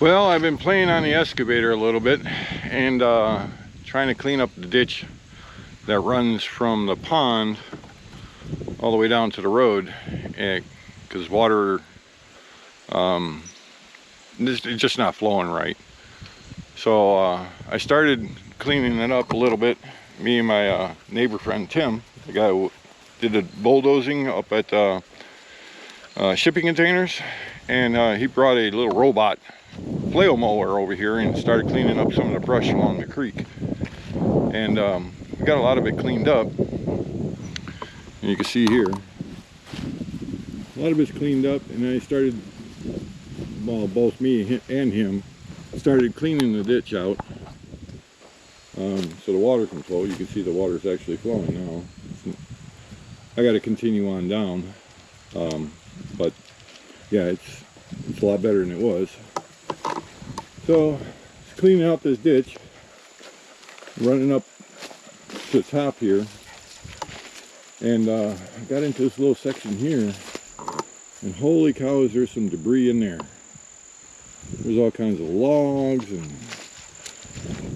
Well, I've been playing on the excavator a little bit and trying to clean up the ditch that runs from the pond all the way down to the road, because water it's just not flowing right. So I started cleaning it up a little bit. Me and my neighbor friend Tim, the guy who did the bulldozing up at shipping containers, and he brought a little robot flail mower over here and started cleaning up some of the brush along the creek. And we got a lot of it cleaned up. And you can see here, a lot of it's cleaned up, and I started, well, both me and him started cleaning the ditch out so the water can flow. You can see the water's actually flowing now. I got to continue on down, but yeah, it's a lot better than it was. So it's cleaning out this ditch, running up to the top here, and I got into this little section here, and holy cows, there's some debris in there. There's all kinds of logs and,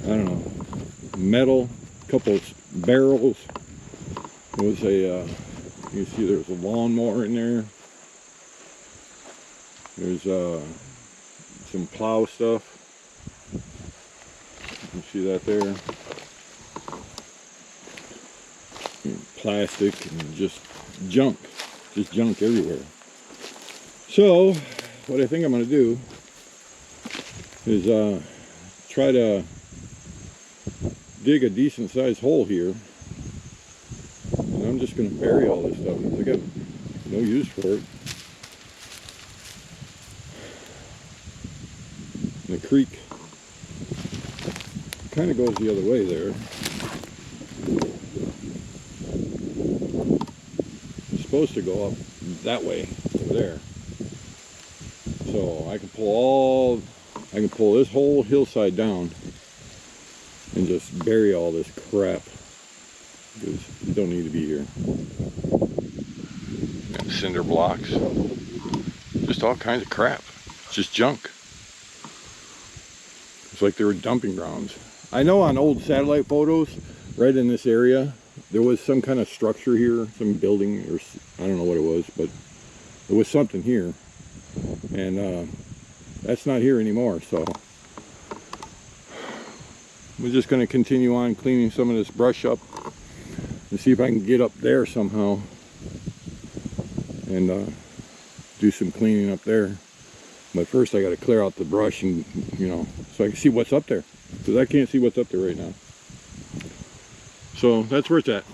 I don't know, metal, a couple of barrels. There was a, you can see there was a lawnmower in there. There's some plow stuff. You can see that there. Plastic and just junk everywhere. So what I think I'm going to do is try to dig a decent sized hole here, and I'm just going to bury all this stuff because I got no use for it. And the creek kind of goes the other way there. It's supposed to go up that way over there. So I can pull this whole hillside down and just bury all this crap because you don't need to be here. Got cinder blocks, just all kinds of crap, just junk. It's like they were dumping grounds. I know on old satellite photos, right in this area, there was some kind of structure here, some building, or I don't know what it was, but there was something here. And that's not here anymore, so we're just going to continue on cleaning some of this brush up and see if I can get up there somehow and do some cleaning up there. But first I got to clear out the brush, and so I can see what's up there, because I can't see what's up there right now. So that's where it's at.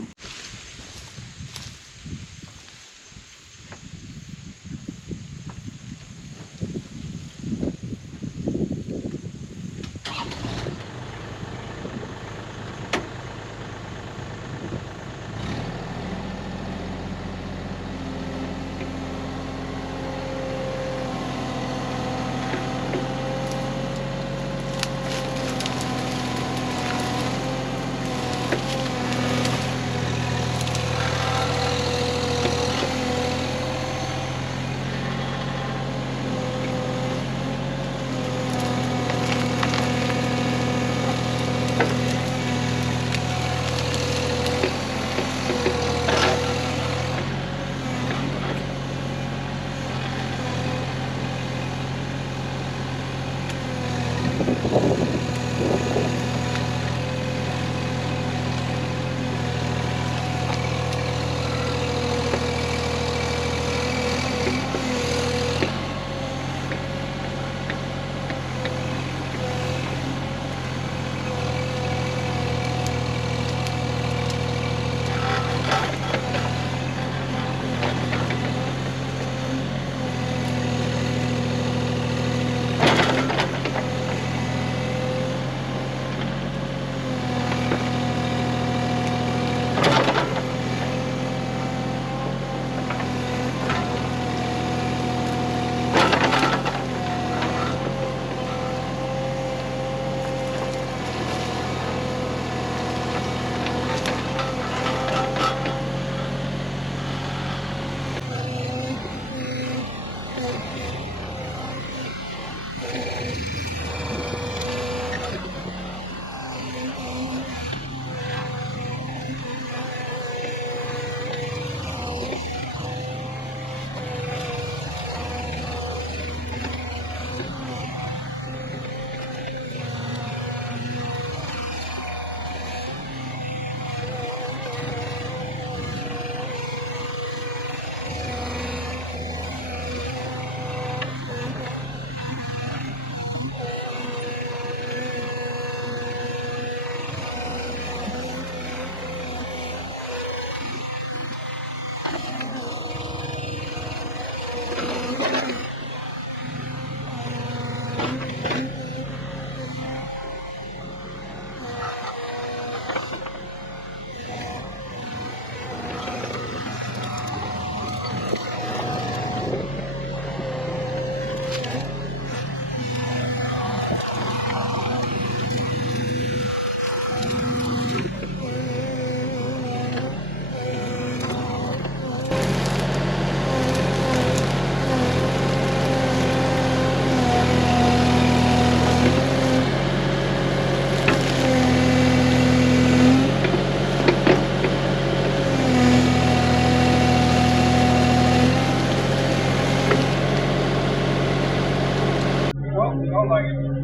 Don't like it.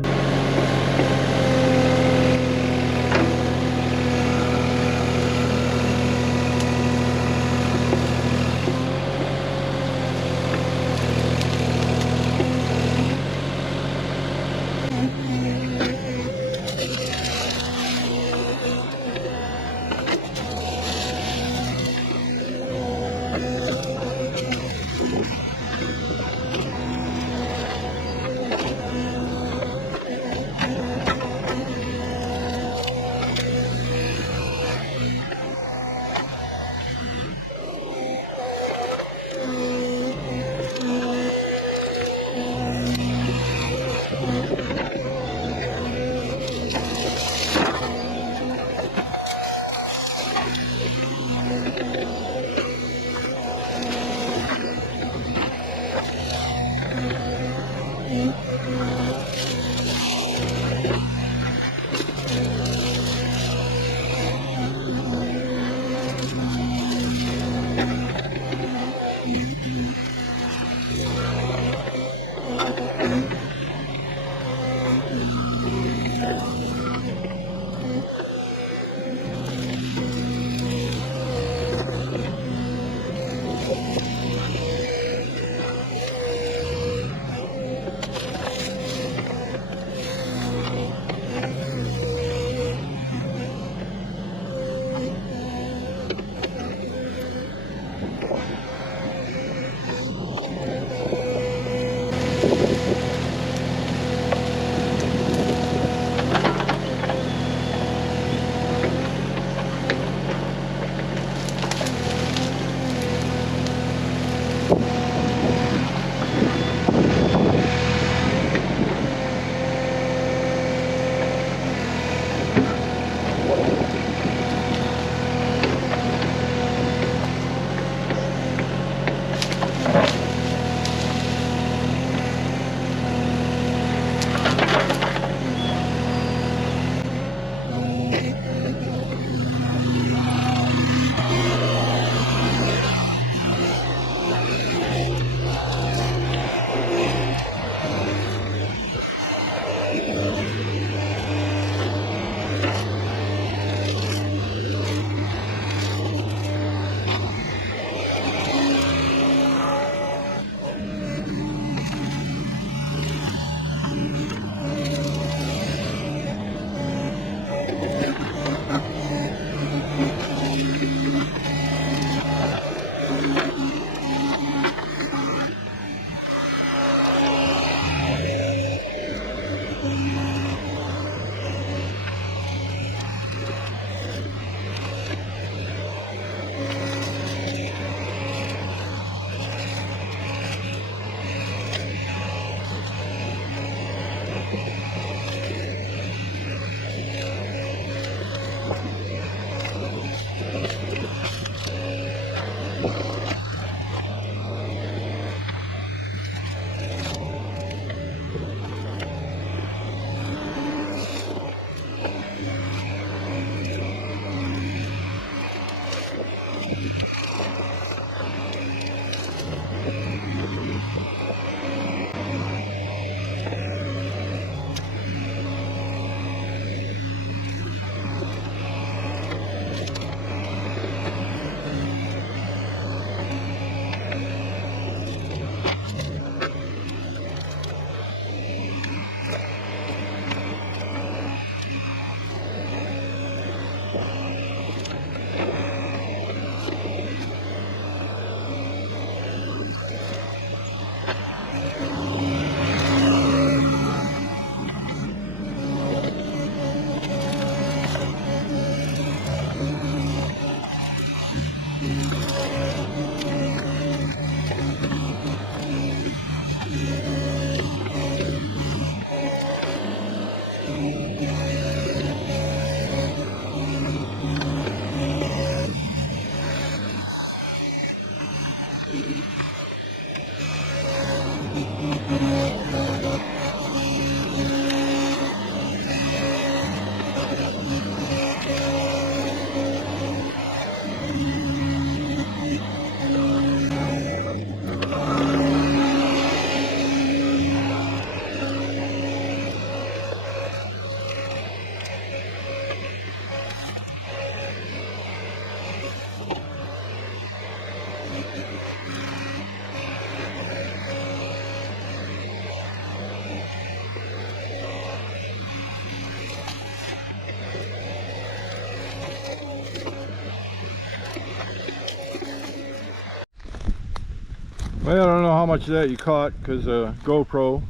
Well, I don't know how much of that you caught because GoPro,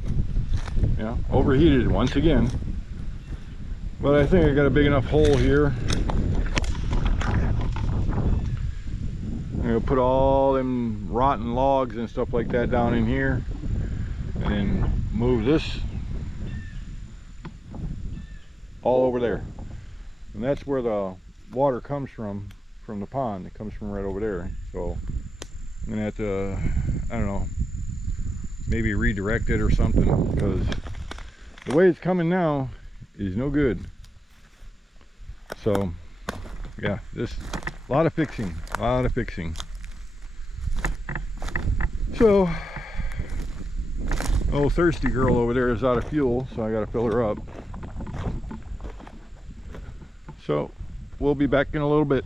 yeah, overheated once again. But I think I got a big enough hole here. I'm gonna put all them rotten logs and stuff like that down in here, and then move this all over there. And that's where the water comes from the pond. It comes from right over there. So I'm gonna have to, I don't know, maybe redirect it or something, because the way it's coming now is no good. So yeah, this a lot of fixing. So oh, thirsty girl over there is out of fuel, so I gotta fill her up. So we'll be back in a little bit.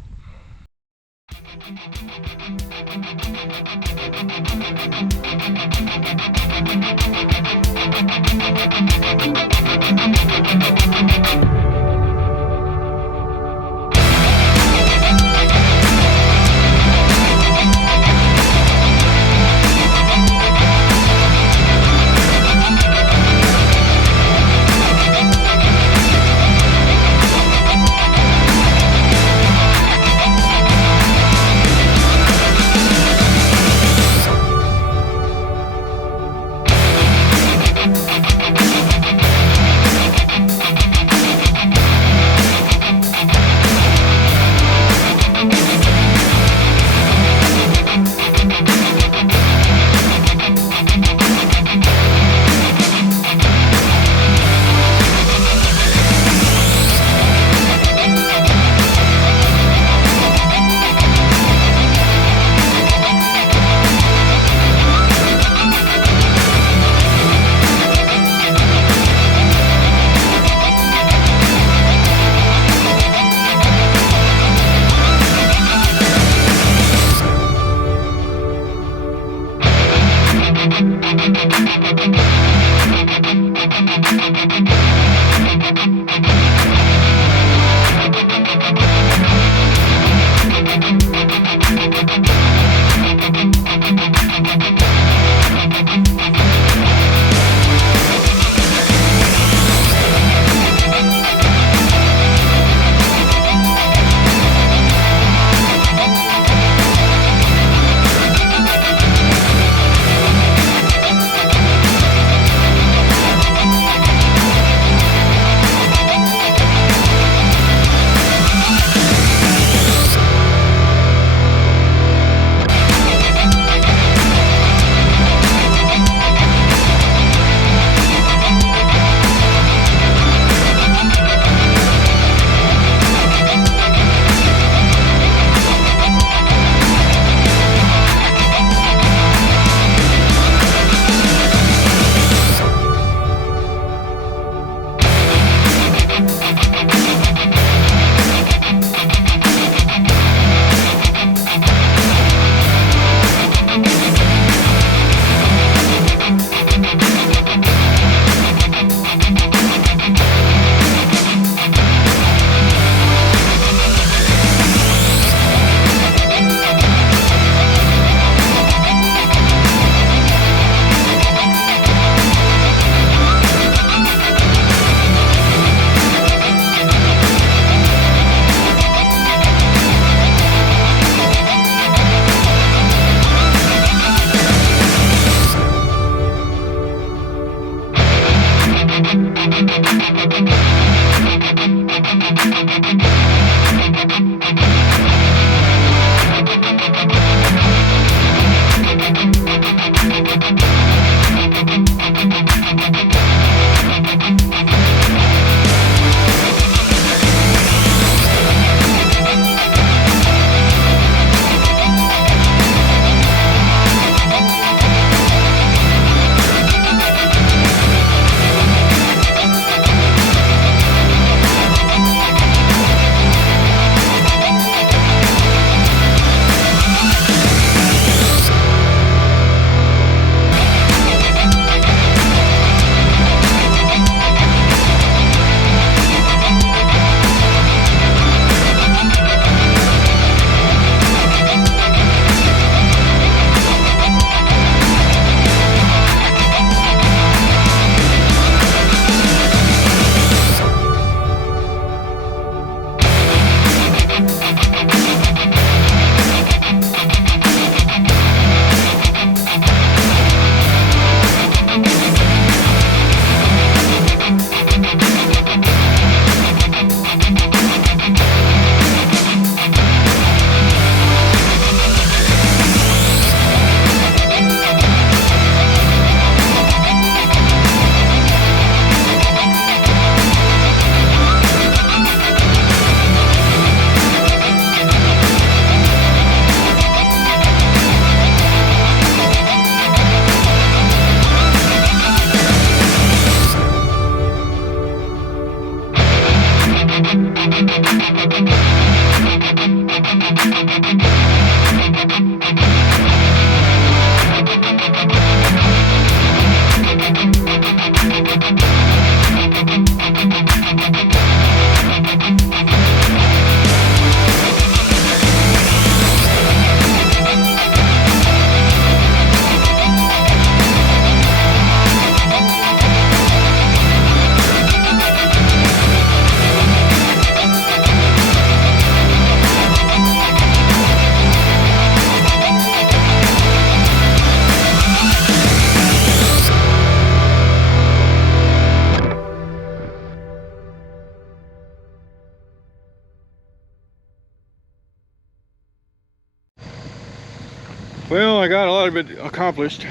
Well, I got a lot of it accomplished.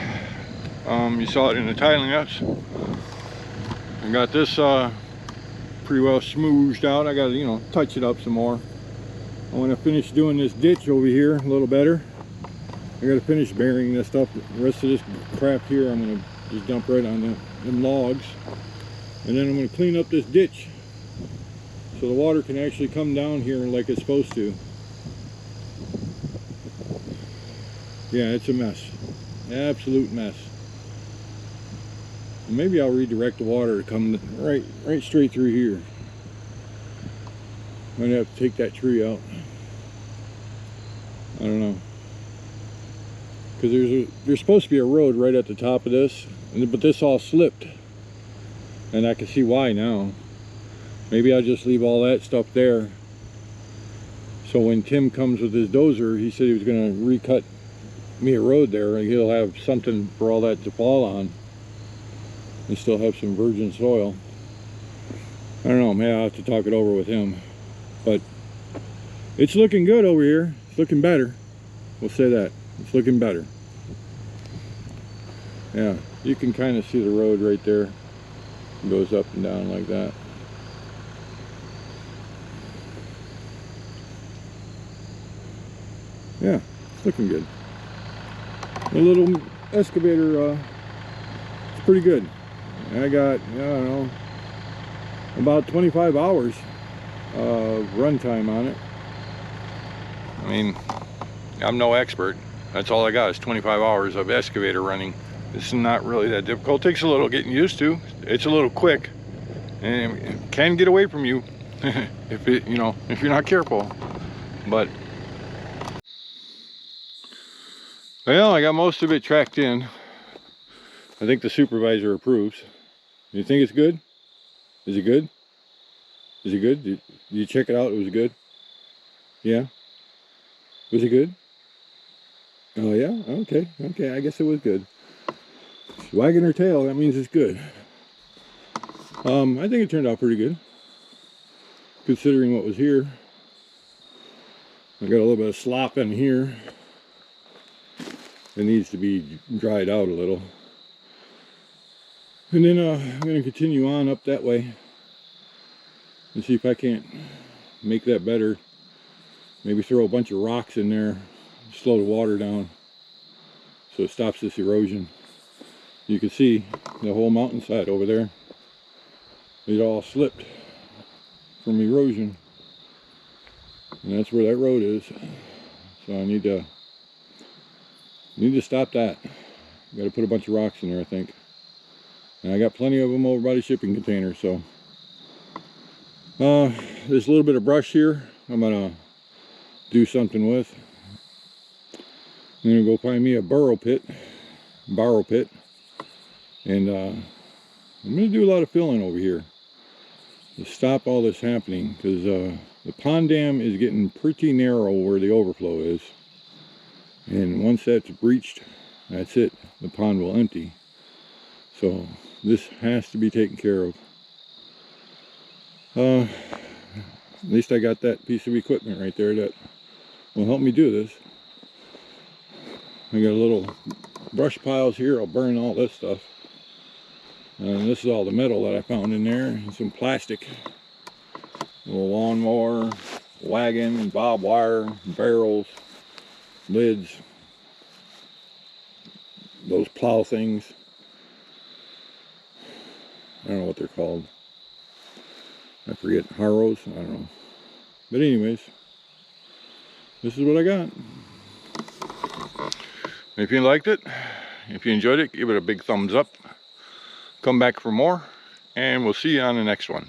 You saw it in the tiling ups. I got this pretty well smoothed out. I got to, you know, touch it up some more. I want to finish doing this ditch over here a little better. I got to finish burying this stuff. The rest of this crap here I'm going to just dump right on them logs. And then I'm going to clean up this ditch so the water can actually come down here like it's supposed to. Yeah, it's a mess. Absolute mess. Maybe I'll redirect the water to come right straight through here. I'm gonna have to take that tree out. I don't know, because there's supposed to be a road right at the top of this, but this all slipped, and I can see why now. Maybe I'll just leave all that stuff there. So when Tim comes with his dozer, he said he was gonna recut me a road there, and he'll have something for all that to fall on. And still have some virgin soil. I don't know, maybe I'll have to talk it over with him. But it's looking good over here. It's looking better. We'll say that. It's looking better. Yeah, you can kind of see the road right there. It goes up and down like that. Yeah, it's looking good. The little excavator, it's pretty good. I got, I don't know, about 25 hours of runtime on it. I mean, I'm no expert. That's all I got is 25 hours of excavator running. This is not really that difficult. It takes a little getting used to. It's a little quick, and it can get away from you if it, you know, if you're not careful. But well, I got most of it tracked in. I think the supervisor approves. You think it's good? Is it good? Is it good? Did you check it out? It was good? Yeah? Was it good? Oh yeah? Okay. Okay, I guess it was good. Wagging her tail, that means it's good. I think it turned out pretty good, considering what was here. I got a little bit of slop in here. It needs to be dried out a little. And then I'm going to continue on up that way and see if I can't make that better. Maybe throw a bunch of rocks in there, slow the water down so it stops this erosion. You can see the whole mountainside over there. It all slipped from erosion. And that's where that road is. So I need to stop that. Got to put a bunch of rocks in there, I think. And I got plenty of them over by the shipping container, so. There's a little bit of brush here I'm gonna do something with. I'm gonna go find me a borrow pit. And I'm gonna do a lot of filling over here to stop all this happening, because the pond dam is getting pretty narrow where the overflow is. And once that's breached, that's it. The pond will empty. So this has to be taken care of. At least I got that piece of equipment right there that will help me do this. I got a little brush piles here. I'll burn all this stuff. And this is all the metal that I found in there, and some plastic. A little lawnmower, wagon, barbed wire, barrels, lids, those plow things. I don't know what they're called. I forget. Harrows? I don't know. But anyways, this is what I got. If you liked it, if you enjoyed it, give it a big thumbs up. Come back for more, and we'll see you on the next one.